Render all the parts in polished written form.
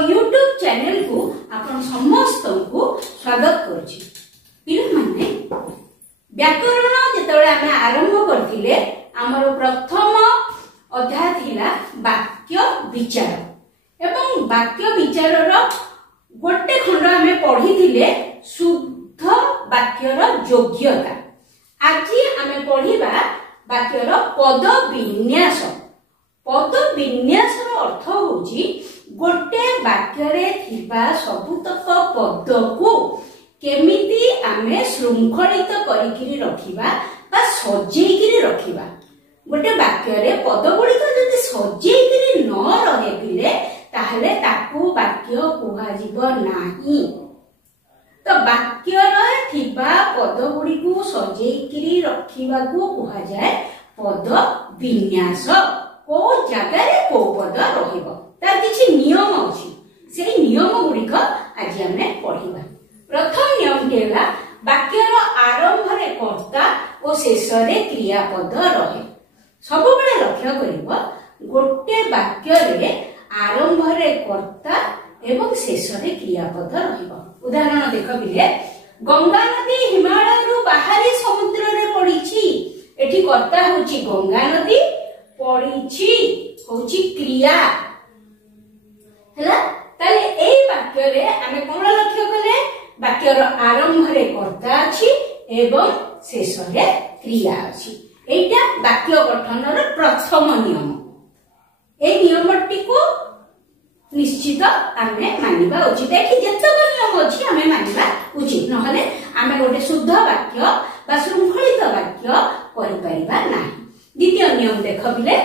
YouTube channel को आपण समस्त को स्वागत करुछि। पिला माने व्याकरण जेतबे आमे आरंभ करथिले हमर प्रथम अध्याय थिला वाक्य विचार एवं वाक्य विचार रो गोटे खंड आमे पढिथिले शुद्ध वाक्यर योग्यता। आज आमे पढिबा वाक्यर पद विन्यास। पद विन्यास रो अर्थ होची गोटे वाक्य रे थिबा सबुतक पद को केमिति आमे श्रृंखलित करिकिरी रखिबा बा सजेइकिरी रखिबा। गोटे वाक्य रे पद गुड़िक जदि सजेइकिरी न रहे पिले ताहले ताकू वाक्य कुहा जीव नाही। तो वाक्य रे थिबा पद गुड़िकु सजेइकिरी रखिबा को कुहा जाय पद विन्यास। को जगह रे को पद रहिबो तार किछि नियम अछि। सेही नियम गुड़िक आज आमे पढिबा। प्रथम नियम केला वाक्यर आरंभ रे कर्ता और शेष रे क्रियापद रहे। सब बेले लक्ष्य करिबो गोटे वाक्य रे आरंभ रे कर्ता एवं शेष रे क्रियापद रहिबो। उदाहरण देख बिले गंगा नदी हिमालय रु बाहरी समुद्र रे पड़ीछि। एठी कर्ता होछि गंगा नदी, पड़ीछि होछि क्रिया हैला। ताले एई वाक्य रे आमे कोन लक्ष्य कले वाक्यर आरंभ रे कर्ता अछि एवं शेष रे क्रिया अछि। एटा वाक्य गठन रो प्रथम नियम। ए नियमटी को निश्चित आमे मानिबा उचित। एठी जेतक नियम अछि आमे मानिबा उचित, नहले आमे गोटे शुद्ध वाक्य बा श्रृंखलित वाक्य करि परिबा नाही। द्वितीय नियम देख बिले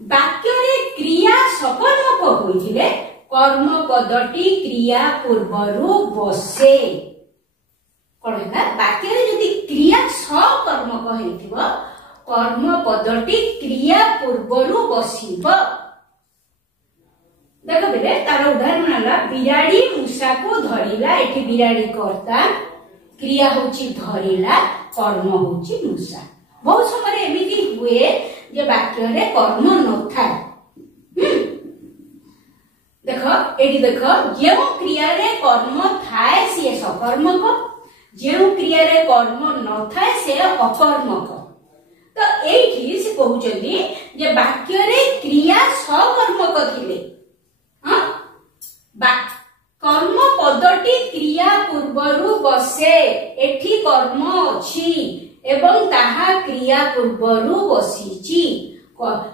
वाक्य रे क्रिया सकर्मक होइथिले कर्म पदटी क्रिया पूर्वरु बसे। कोन है वाक्य रे यदि क्रिया सकर्मक हेतिबो कर्म पदटी क्रिया पूर्वरु बसिबो। देखो बिले तार उदाहरण हला बिराड़ी मूषा को धरिला। एठी बिराड़ी कर्ता, क्रिया होची धरिला, कर्म होची मूषा। बहुत समय एमिति हुए जे वाक्य रे कर्म न थाए। देखो एठी देखो जेउ क्रिया रे कर्म थाए से सकर्मक, जेउ क्रिया रे कर्म न थाए से अकर्मक। तो एठी से कहउचंदी जे वाक्य रे क्रिया सकर्मक थिले हां कर्म पदटी क्रिया पूर्वरु बसे। एठी कर्म अछि एवं ताहा क्रिया पूर्वरु बसिछि।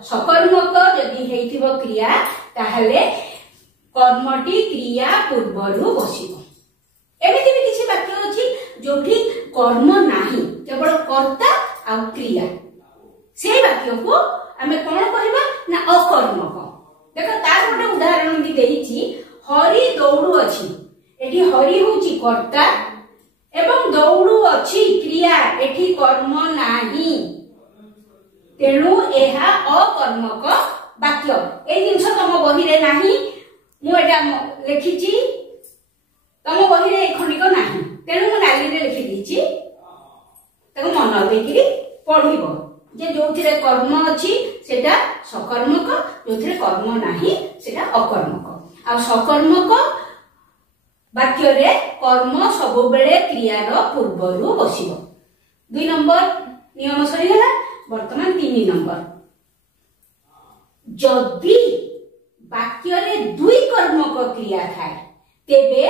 सकर्मक जदि हेइथिबो क्रिया ताहले कर्मटी क्रिया पूर्वरु बसिबो। एमिति भी किछि वाक्य अछि जोठी कर्म नाही, केवल कर्ता आ क्रिया। से वाक्य को हमें कोन कहबा ना अकर्मक। देखो तार गोटे उदाहरण भी देइछि हरि दौड़ू अछि। एठी हरि होछि कर्ता एवं दौड़ू अछि क्रिया। एठी कर्म नाही, तेणु एहा अकर्मक वाक्य। ए जिंस तम बही रे नाही, मु एटा लिखिछि तम बही रे खंडिक नाही, तेणु मु नाली रे लिखि दिछि। ताको मन देकिरि पढिबो जे जोथिरे कर्म अछि सेटा सकर्मक, जोथिरे कर्म नाही सेटा अकर्मक। आ सकर्मक वाक्य रे कर्म सब बेले क्रियार पूर्वरु बसिबो। 2 नंबर नियम सरी हला। वर्तमान 3 नंबर जदि वाक्य रे 2 कर्मक क्रिया थाए तेबे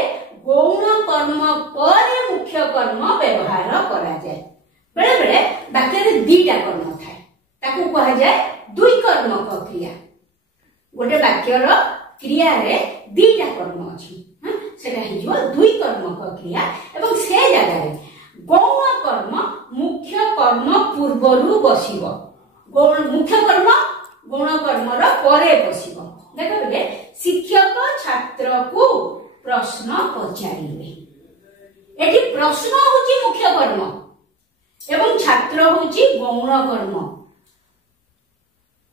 गौण कर्म पर मुख्य कर्म व्यवहार करा जाय। बेले बेले वाक्य रे 2टा कर्म थाए ताकू कहा जाय 2 कर्मक क्रिया। गोटे वाक्य रो क्रिया रे 2टा कर्म अछि सेटा हिजो 2 कर्मक क्रिया एवं से जगह रे गौण कर्म मुख्य कर्म पूर्वरु बसिबो। गौण मुख्य कर्म गौण कर्म रो परे बसिबो। देखो बले शिक्षक छात्र को प्रश्न पचारिबे। एठी प्रश्न होची मुख्य कर्म एवं छात्र होची गौण कर्म।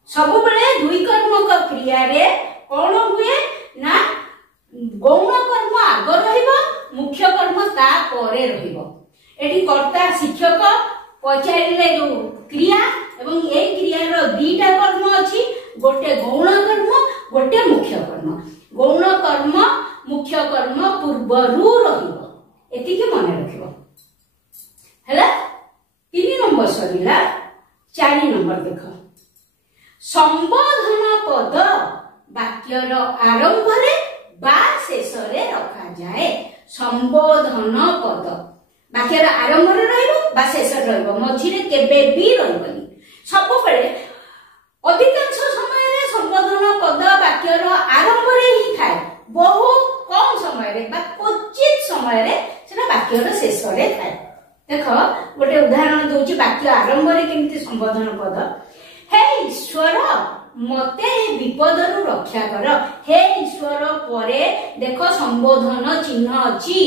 सब बेले 2 कर्मक क्रिया रे कोन हुए ना गौण कर्म आग रहिबो, मुख्य कर्म ता परे रहिबो। एठी कर्ता शिक्षक पचारिले जो क्रिया एवं ए क्रिया रो 2टा कर्म अछि, गोटे गौण कर्म गोटे मुख्य कर्म। गौण कर्म ପୂର୍ବରୁ ରହିବ ଏତିକି ମନେ ରଖିବ ହେଲା। 3 ନମ୍ବର ସରିଲା। 4 ନମ୍ବର ଦେଖ, ସମ୍ବୋଧନ ପଦ ବାକ୍ୟର ଆରମ୍ଭରେ ବା ଶେଷରେ ରଖାଯାଏ। ସମ୍ବୋଧନ ପଦ ବାକ୍ୟର ଆରମ୍ଭରେ ରହିବ ବା ଶେଷରେ ରହିବ, ମଝିରେ କେବେ ବି ରହିବନି। ସବୁବେଳେ ଅଧିକାଂଶ ସମୟରେ ସମ୍ବୋଧନ ପଦ ବାକ୍ୟର ଆରମ୍ଭରେ ହିଁ ଥାଏ। ବହୁତ କମ ସମୟରେ ବା କ୍ୱଚିତ ସମୟରେ ସେଟା ବାକ୍ୟର ଶେଷରେ ଥାଏ। ଦେଖ ଗୋଟେ ଉଦାହରଣ ଦଉଛି ବାକ୍ୟ ଆରମ୍ଭରେ କେମିତି ସମ୍ବୋଧନ ପଦ। ହେ ଈଶ୍ୱର ମତେ ଏ ବିପଦରୁ ରକ୍ଷା କର। ହେ ଈଶ୍ୱର ପରେ ଦେଖ ସମ୍ବୋଧନ ଚିହ୍ନ ଅଛି।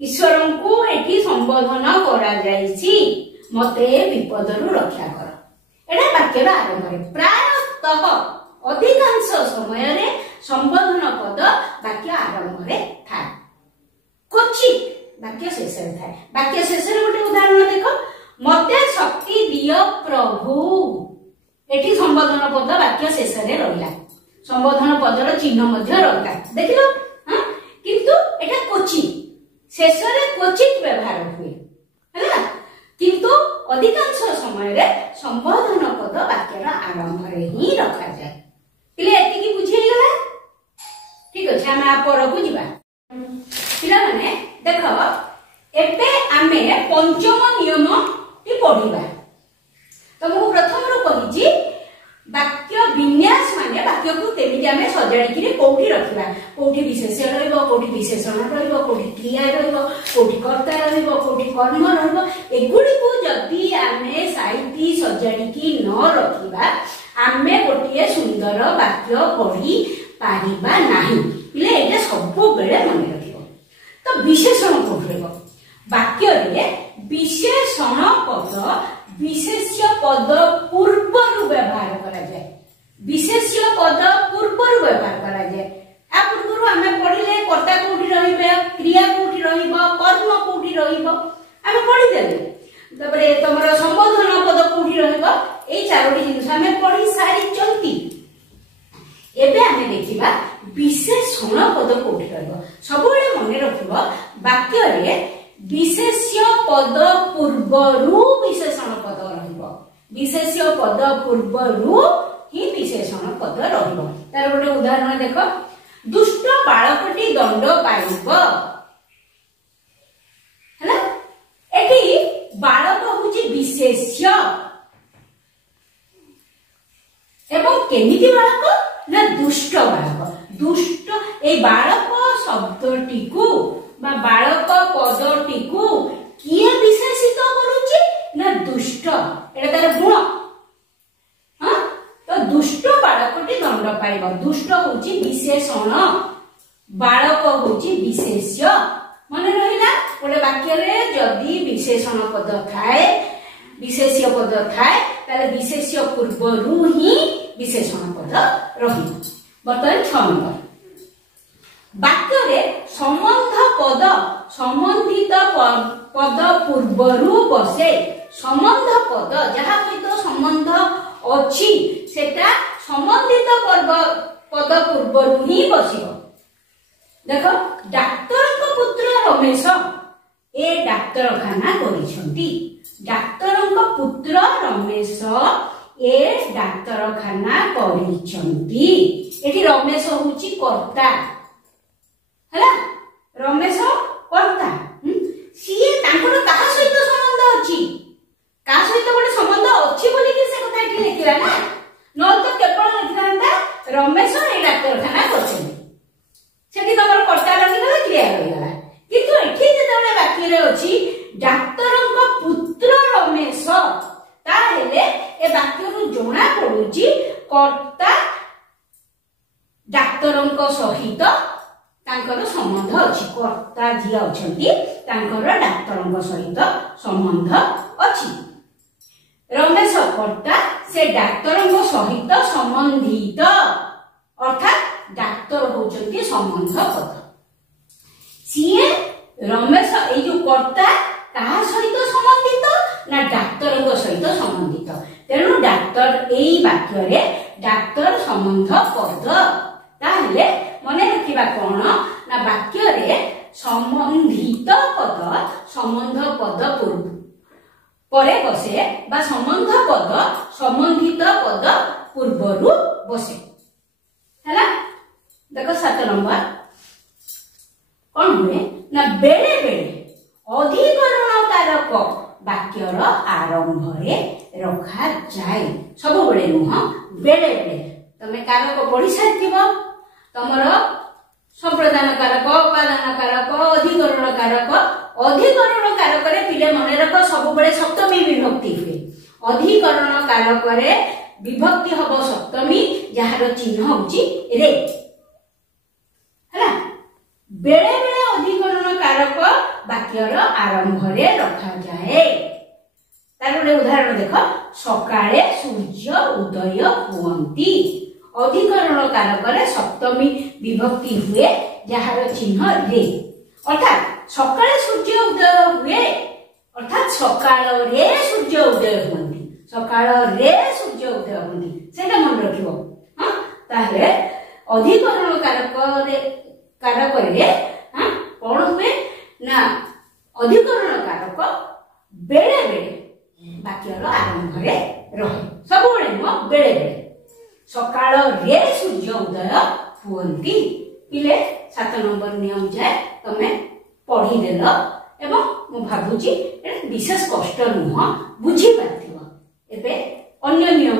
ଈଶ୍ୱରଙ୍କୁ ଏଠି ସମ୍ବୋଧନ କରାଯାଇଛି, ମତେ ଏ ବିପଦରୁ ରକ୍ଷା କର। ଏଟା ବାକ୍ୟର ଆରମ୍ଭରେ। ପ୍ରାୟତଃ ଅଧିକାଂଶ ସମୟରେ ସମ୍ବୋଧନ ପଦ ବାକ୍ୟ ଆରମ୍ଭରେ ଥାଏ, କ୍ୱଚିତ ବାକ୍ୟ ଶେଷରେ ଥାଏ। ବାକ୍ୟ ଶେଷରେ ଗୋଟେ ଉଦାହରଣ ଦେଖ, ମତେ ଶକ୍ତି ଦିଅ ପ୍ରଭୁ। ଏଠି ସମ୍ବୋଧନ ପଦ ବାକ୍ୟ ଶେଷରେ ରହିଲା, ସମ୍ବୋଧନ ପଦର ଚିହ୍ନ ମଧ୍ୟ ରହିଲା, ଦେଖିଲ। କିନ୍ତୁ ଏଟା କ୍ୱଚିତ, ଶେଷରେ କ୍ୱଚିତ ବ୍ୟବହାର ହୁଏ ହେଲା। କିନ୍ତୁ ଅଧିକାଂଶ ସମୟରେ ସମ୍ବୋଧନ ପଦ ବାକ୍ୟର ଆରମ୍ଭରେ ହିଁ ରଖାଯାଏ। ପିଲେ ଏତିକି ବୁଝି ହେଇଗଲା? ଠିକ ଅଛି, ଆମେ ପରକୁ ଯିବା। ପିଲାମାନେ ଦେଖ, ଏବେ ଆମେ ପଞ୍ଚମ ନିୟମଟି ପଢିବା। ତମକୁ ପ୍ରଥମରୁ କହିଛି ବାକ୍ୟ ବିନ୍ୟାସ ମାନେ ବାକ୍ୟକୁ କେମିତି ଆମେ ସଜାଡ଼ିକିରି କୋଉଠି ରଖିବା, କୋଉଠି ବିଶେଷ ରହିବ, କୋଉଠି ବିଶେଷଣ ରହିବ, କୋଉଠି କ୍ରିୟା ରହିବ, କୋଉଠି କର୍ତ୍ତା ରହିବ, କୋଉଠି କର୍ମ ରହିବ। ଏଗୁଡ଼ିକୁ ଯଦି ଆମେ ସାଇତି ସଜାଡ଼ିକି ନ ରଖିବା, ଆମେ ଗୋଟିଏ ସୁନ୍ଦର ବାକ୍ୟ ପଢି ପାରିବା ନାହିଁ। ପିଲେ ଏଇଟା ସବୁବେଳେ ମନେ ରଖିବ। ତ ବିଶେଷଣ କୋଉଠି ରହିବ? ବାକ୍ୟରେ ବିଶେଷଣ ପଦ ବିଶେଷ୍ୟ ପଦ ପୂର୍ବରୁ ବ୍ୟବହାର କରାଯାଏ। ବିଶେଷ୍ୟ ପଦ ପୂର୍ବରୁ ବ୍ୟବହାର କରାଯାଏ। ଆ ପୂର୍ବରୁ ଆମେ ପଢିଲେ କର୍ତ୍ତା କୋଉଠି ରହିବେ, କ୍ରିୟା କୋଉଠି ରହିବ, କର୍ମ କୋଉଠି ରହିବ, ଆମେ ପଢିଦେଲେ। ତାପରେ ତମର ସମ୍ବୋଧନ ପଦ କୋଉଠି ରହିବ, ଏଇ 4ଟି ଜିନିଷ ଆମେ ପଢି ସାରିଛନ୍ତି। ଏବେ ଆମେ ଦେଖିବା ବିଶେଷଣ ପଦ କୋଉଠି ରହିବ। ସବୁବେଳେ ମନେ ରଖିବ, ବାକ୍ୟରେ ବିଶେଷ୍ୟ ପଦ ପୂର୍ବରୁ ବିଶେଷଣ ପଦ ରହିବ। ବିଶେଷ୍ୟ ପଦ ପୂର୍ବରୁ ହିଁ ବିଶେଷଣ ପଦ ରହିବ। ତାର ଗୋଟେ ଉଦାହରଣ ଦେଖ, ଦୁଷ୍ଟ ବାଳକଟି ଦଣ୍ଡ ପାଇବ ହେଲା। ଏଠି ବାଳକ ହଉଛି ବିଶେଷ୍ୟ ଏବଂ କେମିତି ବାଳକ ନା ଦୁଷ୍ଟ ବାଳକ। ଦୁଷ୍ଟ এই ବାଳକ ଶବ୍ଦଟିକୁ বা ବାଳକ ପଦଟିକୁ କିଏ ବିଶେଷିତ କରୁଛି ନା ଦୁଷ୍ଟ। এটা ତାର ଗୁଣ। ତ ଦୁଷ୍ଟ ବାଳକଟି ଦଣ୍ଡ ପାଇବ। ଦୁଷ୍ଟ ହଉଛି ବିଶେଷଣ, ବାଳକ ହଉଛି ବିଶେଷ୍ୟ। ମନେ ରହିଲା? ଗୋଟେ ବାକ୍ୟରେ ଯଦି ବିଶେଷଣ ପଦ ଥାଏ, ବିଶେଷ୍ୟ ପଦ ଥାଏ, ତାହେଲେ ବିଶେଷ୍ୟ ପୂର୍ବରୁ ହିଁ ବିଶେଷଣ ପଦ ରହିବ। ବର୍ତ୍ତମାନ 6 নম্বর, ବାକ୍ୟରେ ସମ୍ବନ୍ଧ ପଦ ସମ୍ବନ୍ଧିତ ପଦ ପୂର୍ବରୁ ବସେ। ସମ୍ବନ୍ଧ ପଦ ଯାହା ସହିତ ସମ୍ବନ୍ଧ ଅଛି ସେଟା ସମ୍ବନ୍ଧିତ ପଦ ପୂର୍ବରୁ ହିଁ ବସିବ। ଦେଖ, ଡାକ୍ତରଙ୍କ ପୁତ୍ର ରମେଶ ଏ ଡାକ୍ତରଖାନା କରିଛନ୍ତି। ଡାକ୍ତରଙ୍କ ପୁତ୍ର ରମେଶ ଏ ଡାକ୍ତରଖାନା କରିଛନ୍ତି। ଏଠି ରମେଶ ହଉଛି କର୍ତ୍ତା ହେଲା। ରମେଶ କର୍ତ୍ତା। ସିଏ ତାଙ୍କର କାହା ସହିତ ସମ୍ବନ୍ଧ ଅଛି? କାହା ସହିତ ଗୋଟେ ସମ୍ବନ୍ଧ ଅଛି ବୋଲିକି ସେ କଥା ଏଠି ଲେଖିଲା ନା। ନହେଲେ ତ କେବଳ ଲେଖିଥାନ୍ତା ରମେଶ ଏ ଡାକ୍ତରଖାନା କରିଛନ୍ତି। ସେଠି ତମର କର୍ତ୍ତା ରହିଗଲା, କ୍ରିୟା ରହିଗଲା। କିନ୍ତୁ ଏଠି ଯେତେବେଳେ ବାକ୍ୟରେ ଅଛି ଡାକ୍ତରଙ୍କ ପୁତ୍ର ରମେଶ, ତାହେଲେ ଏ ବାକ୍ୟରୁ ଜଣା ପଡୁଛି କର୍ତ୍ତା ଡାକ୍ତରଙ୍କ ସହିତ ତାଙ୍କର ସମ୍ବନ୍ଧ ଅଛି। କର୍ତ୍ତା ଯିଏ ଅଛନ୍ତି ତାଙ୍କର ଡାକ୍ତରଙ୍କ ସହିତ ସମ୍ବନ୍ଧ ଅଛି। ରମେଶ କର୍ତ୍ତା, ସେ ଡାକ୍ତରଙ୍କ ସହିତ ସମ୍ବନ୍ଧିତ, ଅର୍ଥାତ ଡାକ୍ତର ହଉଛନ୍ତି ସମ୍ବନ୍ଧ ପଦ। ସିଏ ରମେଶ ଏଇ ଯୋଉ କର୍ତ୍ତା କାହା ସହିତ ସମ୍ବନ୍ଧିତ ନା ଡାକ୍ତରଙ୍କ ସହିତ ସମ୍ବନ୍ଧିତ। ତେଣୁ ଡାକ୍ତର ଏଇ ବାକ୍ୟରେ ଡାକ୍ତର ସମ୍ବନ୍ଧ ପଦ। ତାହେଲେ ମନେ ରଖିବା କଣ ना वाक्य रे संबंधित पद संबंध पद पूर्व परे बसे बा संबंध पद संबंधित पद पूर्वरु बसे हैला। देखो 7 नंबर कौन हुए ना बेले बेले अधिकरण कारक वाक्यर आरंभ रे रखा जाए सब बेले नुह बेले बेले तमे कारक पढ़ी सारिथिब तमर संप्रदान कारक उपादान कारक अधिकरण कारक रे पिले मने रख सब बेले सप्तमी विभक्ति हुए अधिकरण कारक रे विभक्ति हबो सप्तमी जहार चिन्ह होची रे हैला। बेले बेले अधिकरण कारक वाक्यर आरंभ रे रखा जाए तार गोटे उदाहरण देख सकाळे सूर्य उदय हुअंती अधिकरण कारक रे सप्तमी विभक्ति हुए जहार चिन्ह रे अर्थात सकाळे सूर्य उदय हुए अर्थात सकाळ रे सूर्य उदय हुअंती सकाळ रे सूर्य उदय हुअंती सेटा मन रखिबो हां ताहे अधिकरण कारक रे हां कोन हुए ना अधिकरण कारक बेले बेले वाक्यर आरंभ रे रहे सब बेले न बेले बेले सकाळ रे सूर्य उदय हुअंती पिले 7 नंबर नियम जाय तमे पढ़ी देल एवं मु भाबुची विशेष कष्ट नुह बुझी पाथिबो। एबे अन्य नियम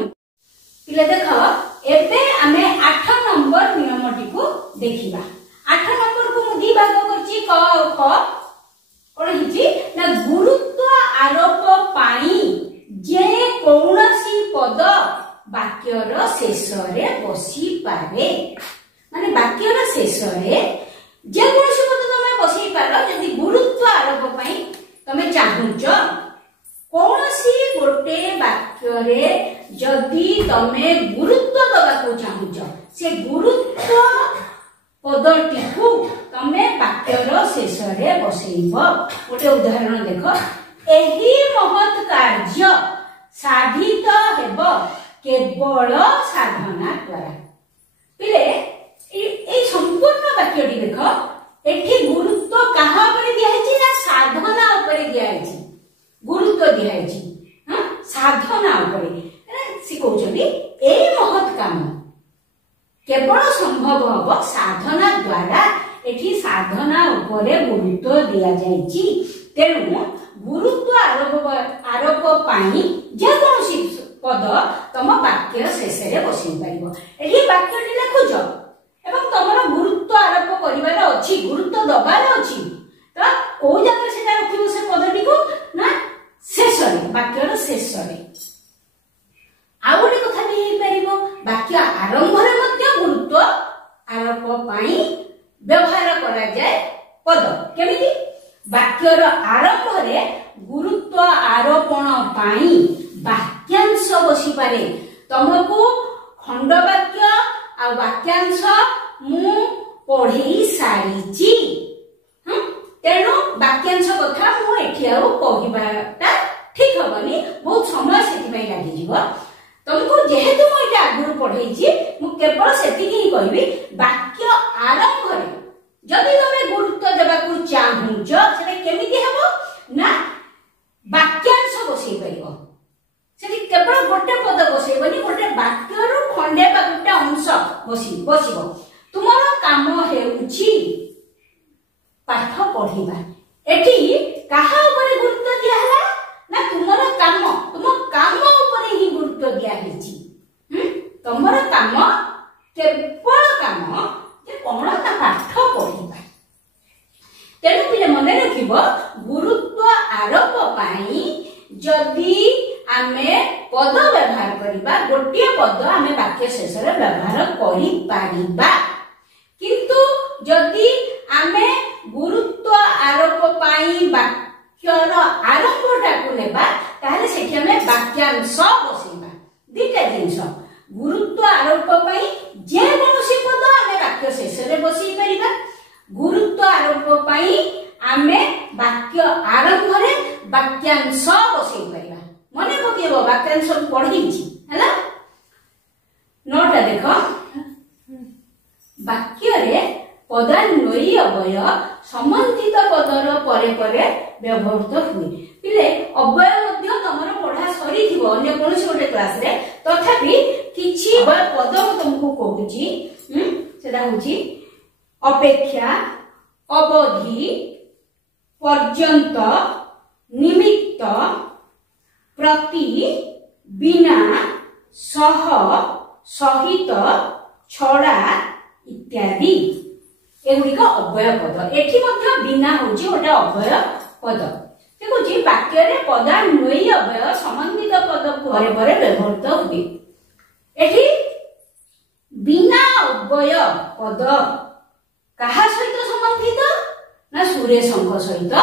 पिले देख एबे आमे 8 नंबर नियमटी को देखिबा 8 नंबर को मु दी भाग करची क ख कोन हिची ना गुरुत्व आरोप पाई जे कौनसी पद वाक्यर शेष रे बसी पारे माने वाक्यर शेष रे जे कौनसी पद तमे बसी पारो जदी गुरुत्व आरोप पाई तमे चाहुच कौनसी गोटे वाक्य रे जदी तमे गुरुत्व दबा को चाहुच से गुरुत्व पदटी को तमे वाक्यर शेष रे बसेइब। गोटे उदाहरण देखो एही महत् कार्य साधित हेब केवल साधना द्वारा पिले ए संपूर्ण वाक्यटी देखो एठी गुरुत्व कहा पर दिया है ना साधना ऊपर दिया है गुरुत्व दिया है हां साधना ऊपर से कहउछली ए महत् काम केवल संभव हब साधना द्वारा एठी साधना ऊपर गुरुत्व दिया जायछि तेणु गुरुत्व आरोप पाई जे कोनसी पद तम वाक्य शेष रे बसि पाइबो एठी वाक्यटी लिखुछ एवं तमर गुरुत्व आरोप करिवार अछि गुरुत्व दबार अछि तो को जगह सेटा रखिबो से पदटी को ना शेष रे वाक्यर शेष रे आ गोटे कथा भी हेई परिबो वाक्य आरंभ रे मध्ये गुरुत्व आरोप पाई व्यवहार करा जाय पद केमिति वाक्यर आरंभ रे गुरुत्व आरोपण पाई वाक्यांश बसी पारे तमको खंड वाक्य आ वाक्यांश मु पढ़ी सारिची तेणु वाक्यांश कथा मु एठी आ कहिबाटा ठीक हबनी बहुत समय सेति पई लागि जीव तुमको जेहेतु मु एटा आगुर पढ़ेची मु केवल सेति ही कहबी वाक्य आरंभ रे जदि तमे गुरुत्व देबा को चाहुच सेटा केमिति हेबो ना वाक्यांश बसई परिबो सेठी केवल गोटे पद बसईबनी गोटे वाक्यर खंडे बा गोटे अंश बसिबो तुमरो काम हेउची पाठ पढ़िबा एठी काहा ऊपर गुरुत्व दिया हला ना तुमरो काम तुम काम ऊपर ही गुरुत्व दिया हेची तुमरो काम केवल काम जे कोन ना पाठ पढ़िबा तेणु पिले मने रखिबो गुरुत्व आरोप पाई जदि आमे पद व्यवहार करिबा गोटे पद आमे वाक्य शेष रे व्यवहार करि पारिबा किंतु जदि आमे गुरुत्व आरोप पाई वाक्यर आरंभटा को नेबा ताले सेठी आमे वाक्यांश बसैबा दिटा जिंस गुरुत्व आरोप पाई जे कोनोसी पद आमे वाक्य शेष रे बसै परिबा गुरुत्व आरोप पाई आमे वाक्य आरंभ रे वाक्यांश बसै परिबा मने पकेबो वाक्यांश पढ़ीची हैला नोटा देखो वाक्य रे पदान्वय न्वयी अव्यय संबंधित पदर परे परे व्यवहृत हुए पिले अव्यय मध्य तमर पढ़ा सरी थिबो अन्य कोनोसी गोटे क्लास रे तथापि किछि अव्यय पद तुमको कहूची सेटा होची अपेक्षा अवधि पर्यंत निमित्त प्रति बिना सह सहित छड़ा इत्यादि एगुड़िक अव्यय पद एठी मध्य बिना होची गोटे अव्यय पद देखो वाक्य पदान्वयी अव्यय संबंधित पद परे परे व्यवहृत हुए एठी बिना अव्यय पद कहा सहित संबंधित ना सुरेशंक सहित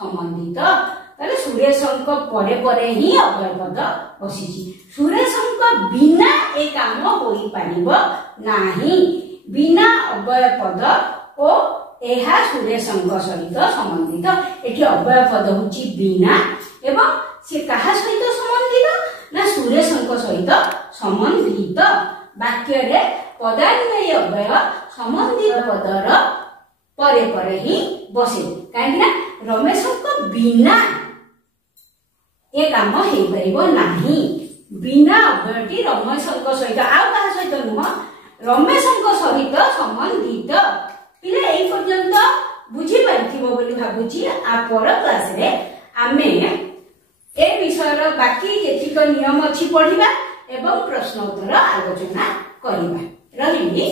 संबंधित ताले सुरेशंक परे परे ही अव्यय पद बसिछि सुरेशंक बिना ए काम होई पारिबो नाही बिना अव्यय पद ओ एहा सुरेशंक सहित संबंधित एठी अव्यय पद होछि बिना एवं से कहा सहित संबंधित ना सुरेशंक सहित संबंधित वाक्य रे पदान्वयी अव्यय संबंधित पदर परे परे ही बसे काहे ना रमेशंक बिना ए काम हेई परिबो नाही बिना अव्ययटी रमेशंक सहित आ कहा सहित नुह रमेशंक सहित संबंधित पिले एई पर्यंत बुझी पाइथिबो बोली भाबुची आ पर क्लास रे आमे ए विषय रो बाकी जेतिक नियम अछि पढिबा एवं प्रश्न उत्तर आलोचना करिबा रहिली।